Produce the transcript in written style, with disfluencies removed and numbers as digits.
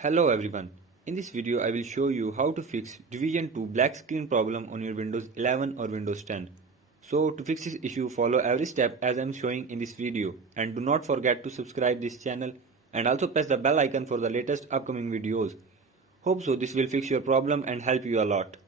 Hello everyone. In this video I will show you how to fix Division2 black screen problem on your Windows 11 or Windows 10. So to fix this issue, follow every step as I am showing in this video, and do not forget to subscribe this channel and also press the bell icon for the latest upcoming videos. Hope so this will fix your problem and help you a lot.